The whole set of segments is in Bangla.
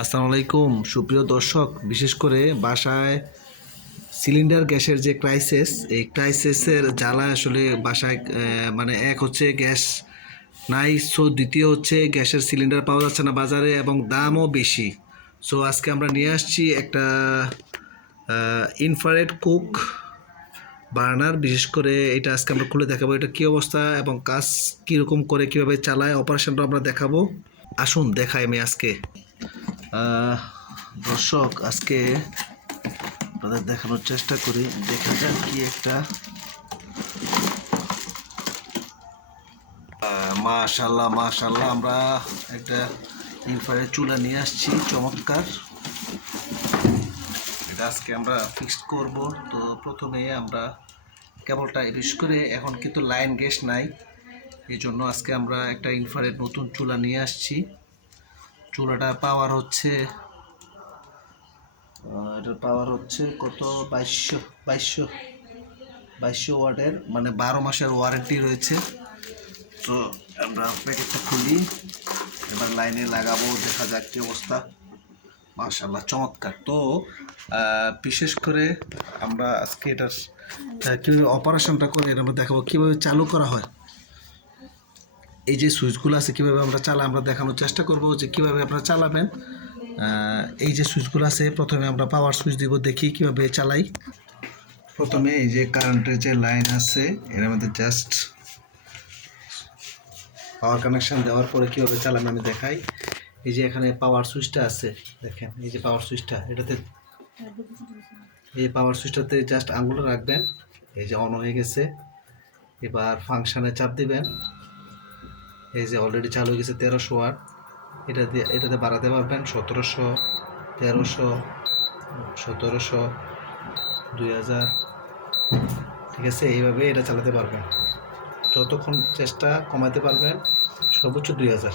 আসসালামু আলাইকুম। সুপ্রিয় দর্শক, বিশেষ করে বাসায় সিলিন্ডার গ্যাসের যে ক্রাইসিস, এই ক্রাইসিসের জ্বালা আসলে বাসায় মানে এক হচ্ছে গ্যাস নাই, সো দ্বিতীয় হচ্ছে গ্যাসের সিলিন্ডার পাওয়া যাচ্ছে না বাজারে এবং দামও বেশি। সো আজকে আমরা নিয়ে আসছি একটা ইনফ্রারেড কুক বার্নার বিশেষ করে এটা আজকে আমরা খুলে দেখাবো এটা কী অবস্থা এবং কাজ কীরকম করে কীভাবে চালায়। অপারেশনটা আমরা দেখাবো। আসুন, দেখাই আমি আজকে। দর্শক, আজকে আপনাদের দেখানোর চেষ্টা করি। দেখা যাক কি একটা মাশাল্লাহ মাশাল্লাহ, আমরা একটা ইনফারের চুলা নিয়ে আসছি, চমৎকার। এটা আজকে আমরা ফিক্সড করব। তো প্রথমে আমরা কেবলটা বিশেষ করে, এখন কিন্তু লাইন গ্যাস নাই। এই জন্য আজকে আমরা একটা ইনফারেট নতুন চুলা নিয়ে আসছি। চুলাটা পাওয়ার হচ্ছে এটার পাওয়ার হচ্ছে কত? বাইশশো বাইশশো বাইশশো ওয়াটের মানে বারো মাসের ওয়ারেন্টি রয়েছে। তো আমরা প্যাকেটটা খুলি, এবার লাইনে লাগাবো, দেখা যাক কি অবস্থা। মাশাল্লাহ চমৎকার। তো বিশেষ করে আমরা আজকে এটার কীভাবে অপারেশনটা করে আমরা দেখাবো। কীভাবে চালু করা হয়? এই যে সুইচগুলো আছে, কীভাবে আমরা চালা, আমরা দেখানোর চেষ্টা করব যে কীভাবে আপনারা চালাবেন। এই যে সুইচগুলো আছে, প্রথমে আমরা পাওয়ার সুইচ দিব, দেখি কীভাবে চালাই। প্রথমে এই যে কারেন্টের যে লাইন আছে, এর মধ্যে জাস্ট পাওয়ার কানেকশান দেওয়ার পরে কীভাবে চালাবেন আমি দেখাই। এই যে এখানে পাওয়ার সুইচটা আছে, দেখেন, এই যে পাওয়ার সুইচটা এটাতে এই পাওয়ার সুইচটাতে জাস্ট আঙুলে রাখবেন। এই যে অন হয়ে গেছে। এবার ফাংশানে চাপ দিবেন। এই যে অলরেডি চালু হয়ে গেছে তেরোশো আট এটা দিয়ে এটাতে বাড়াতে পারবেন সতেরোশো, তেরোশো, সতেরোশো, দুই হাজার। ঠিক আছে, এইভাবে এটা চালাতে পারবেন। যতক্ষণ চেষ্টা কমাতে পারবেন, সর্বোচ্চ দুই হাজার।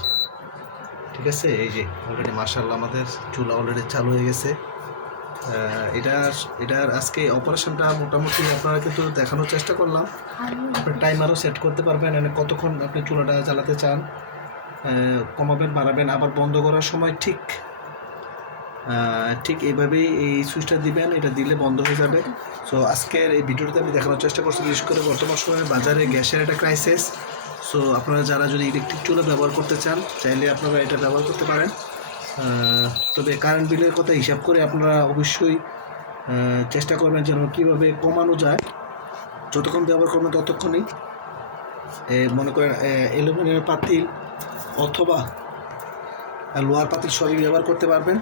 ঠিক আছে, এই যে অলরেডি মার্শাল আমাদের চুলা অলরেডি চালু হয়ে গেছে। আহ, এটার এটার আজকে অপারেশনটা মোটামুটি আপনারা কিন্তু দেখানোর চেষ্টা করলাম। আপনি টাইমারও সেট করতে পারবেন মানে কতক্ষণ আপনি চুলাটা চালাতে চান কমাবেন বাড়াবেন আবার বন্ধ করার সময় ঠিক ঠিক এইভাবেই এই সুইচটা দিবেন এটা দিলে বন্ধ হয়ে যাবে। সো আজকের এই ভিডিওটাতে আমি দেখানোর চেষ্টা করছি বিশেষ করে বর্তমান সময়ে বাজারে গ্যাসের একটা ক্রাইসিস সো আপনারা যারা যদি ইলেকট্রিক চুলা ব্যবহার করতে চান চাইলে আপনারা এটা ব্যবহার করতে পারেন। তবে কারেন্ট বিলের কথা হিসাব করে আপনারা অবশ্যই চেষ্টা করবেন যেন কীভাবে কমানো যায়। যতক্ষণ ব্যবহার করবেন ততক্ষণই। মনে করেন অ্যালুমিনিয়ামের পাতিল অথবা লোহার পাতিল সবই ব্যবহার করতে পারবেন।